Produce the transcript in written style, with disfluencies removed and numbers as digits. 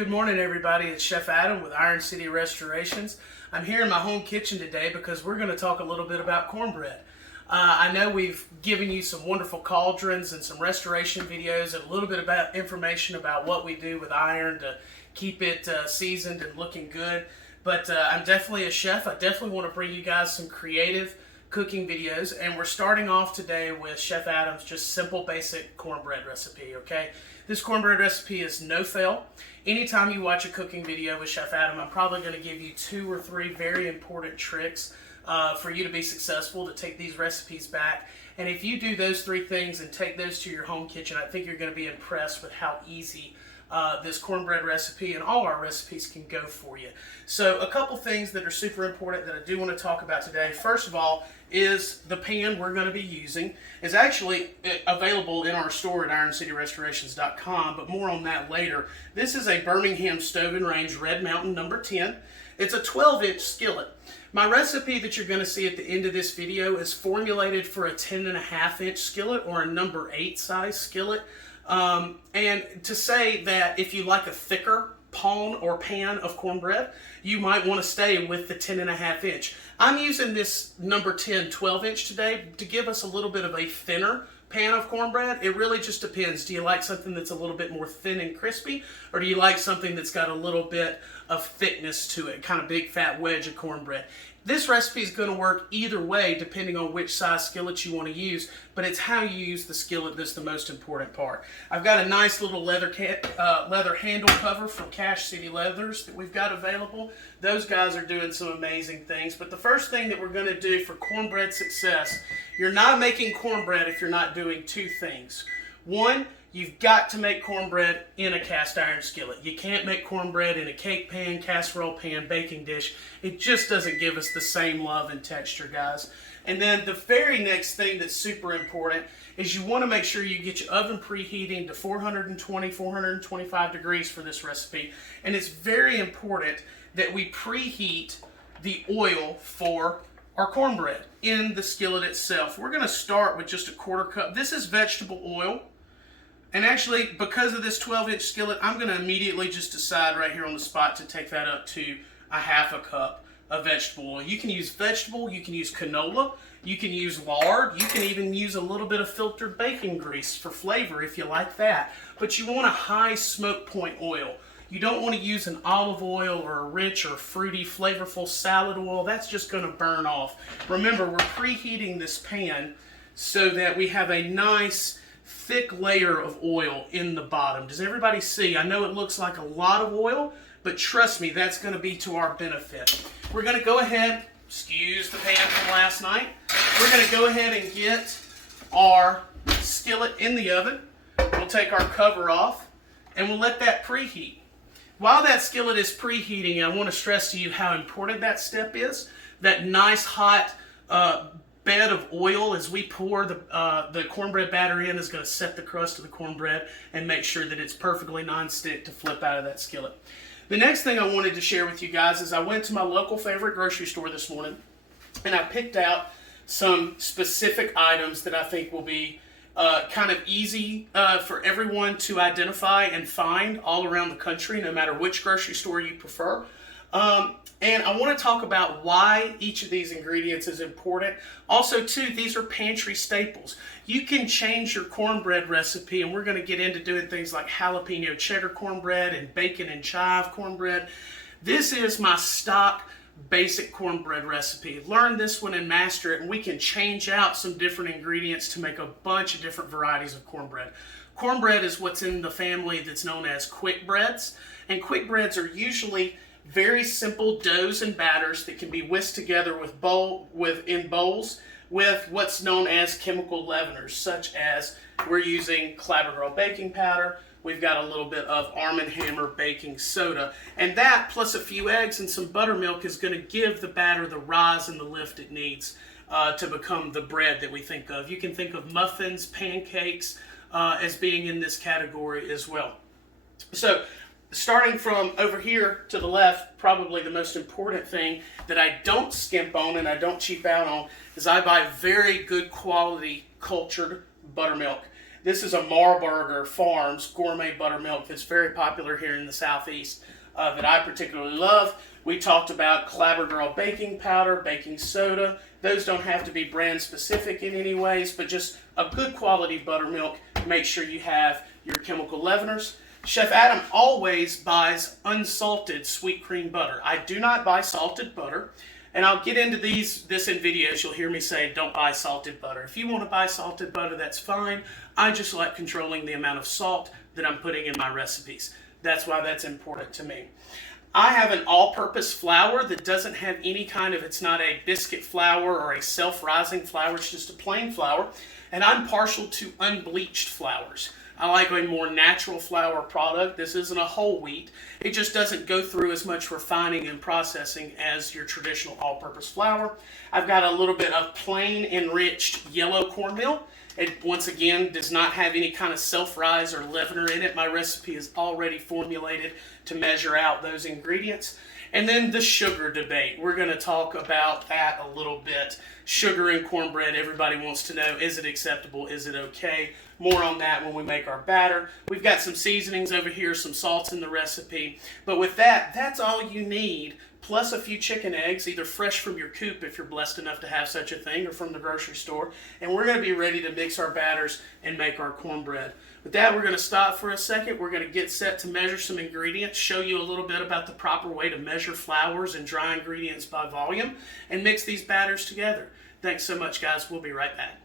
Good morning, everybody. It's Chef Adam with Iron City Restorations. I'm here in my home kitchen today because we're going to talk a little bit about cornbread. I know we've given you some wonderful cauldrons and some restoration videos and a little bit about information about what we do with iron to keep it seasoned and looking good. But I'm definitely a chef. I definitely want to bring you guys some creative cooking videos, and we're starting off today with Chef Adam's just simple basic cornbread recipe. Okay, this cornbread recipe is no fail. Anytime you watch a cooking video with Chef Adam, I'm probably going to give you 2 or 3 very important tricks for you to be successful, to take these recipes back. And if you do those 3 things and take those to your home kitchen, I think you're going to be impressed with how easy this cornbread recipe and all our recipes can go for you. So a couple things that are super important that I do want to talk about today. First of all is the pan we're going to be using is actually available in our store at IronCityRestorations.com, but more on that later. This is a Birmingham Stove and Range Red Mountain number 10. It's a 12-inch skillet. My recipe that you're going to see at the end of this video is formulated for a 10.5-inch skillet or a number 8 size skillet. And to say that if you like a thicker pan of cornbread, you might want to stay with the 10.5-inch. I'm using this number 10 12-inch today to give us a little bit of a thinner pan of cornbread. It really just depends. Do you like something that's a little bit more thin and crispy, or do you like something that's got a little bit of thickness to it, kind of big fat wedge of cornbread? This recipe is going to work either way depending on which size skillet you want to use, but it's how you use the skillet that's the most important part. I've got a nice little leather handle cover from Cast City Leathers that we've got available. Those guys are doing some amazing things, but the first thing that we're going to do for cornbread success, you're not making cornbread if you're not doing 2 things. One, you've got to make cornbread in a cast iron skillet. You can't make cornbread in a cake pan, casserole pan, baking dish. It just doesn't give us the same love and texture, guys. And then the very next thing that's super important is you want to make sure you get your oven preheating to 420, 425 degrees for this recipe. And it's very important that we preheat the oil for our cornbread in the skillet itself. We're going to start with just a 1/4 cup. This is vegetable oil. And actually, because of this 12-inch skillet, I'm going to immediately just decide right here on the spot to take that up to a 1/2 cup of vegetable oil. You can use vegetable, you can use canola, you can use lard, you can even use a little bit of filtered bacon grease for flavor if you like that. But you want a high smoke point oil. You don't want to use an olive oil or a rich or fruity, flavorful salad oil. That's just going to burn off. Remember, we're preheating this pan so that we have a nice thick layer of oil in the bottom. Does everybody see? I know it looks like a lot of oil, but trust me, that's going to be to our benefit. We're going to go ahead, excuse the pan from last night. We're going to go ahead and get our skillet in the oven. We'll take our cover off and we'll let that preheat. While that skillet is preheating, I want to stress to you how important that step is. That nice hot bed of oil as we pour the cornbread batter in is going to set the crust of the cornbread and make sure that it's perfectly non-stick to flip out of that skillet. The next thing I wanted to share with you guys is I went to my local favorite grocery store this morning and I picked out some specific items that I think will be kind of easy for everyone to identify and find all around the country, no matter which grocery store you prefer. And I want to talk about why each of these ingredients is important. Also, too, these are pantry staples. You can change your cornbread recipe, and we're going to get into doing things like jalapeno cheddar cornbread and bacon and chive cornbread. This is my stock basic cornbread recipe. Learn this one and master it, and we can change out some different ingredients to make a bunch of different varieties of cornbread. Cornbread is what's in the family that's known as quick breads, and quick breads are usually very simple doughs and batters that can be whisked together in bowls with what's known as chemical leaveners, such as we're using Clabber Girl baking powder. We've got a little bit of Arm & Hammer baking soda. And that, plus a few eggs and some buttermilk, is going to give the batter the rise and the lift it needs to become the bread that we think of. You can think of muffins, pancakes as being in this category as well. So, starting from over here to the left, probably the most important thing that I don't skimp on and I don't cheap out on is I buy very good quality cultured buttermilk. This is a Marburger Farms gourmet buttermilk that's very popular here in the Southeast that I particularly love. We talked about Clabber Girl baking powder, baking soda. Those don't have to be brand specific in any ways, but just a good quality buttermilk. Make sure you have your chemical leaveners. Chef Adam always buys unsalted sweet cream butter. I do not buy salted butter. And I'll get into this in videos. You'll hear me say, don't buy salted butter. If you want to buy salted butter, that's fine. I just like controlling the amount of salt that I'm putting in my recipes. That's why that's important to me. I have an all-purpose flour that doesn't have any kind of, it's not a biscuit flour or a self-rising flour, it's just a plain flour. And I'm partial to unbleached flours. I like a more natural flour product. This isn't a whole wheat. It just doesn't go through as much refining and processing as your traditional all-purpose flour. I've got a little bit of plain enriched yellow cornmeal. It, once again, does not have any kind of self-rise or leavener in it. My recipe is already formulated to measure out those ingredients. And then the sugar debate. We're going to talk about that a little bit. Sugar in cornbread, everybody wants to know, is it acceptable? Is it okay? More on that when we make our batter. We've got some seasonings over here, some salts in the recipe. But with that, that's all you need, plus a few chicken eggs, either fresh from your coop if you're blessed enough to have such a thing, or from the grocery store. And we're going to be ready to mix our batters and make our cornbread. With that, we're going to stop for a second. We're going to get set to measure some ingredients, show you a little bit about the proper way to measure flours and dry ingredients by volume, and mix these batters together. Thanks so much, guys. We'll be right back.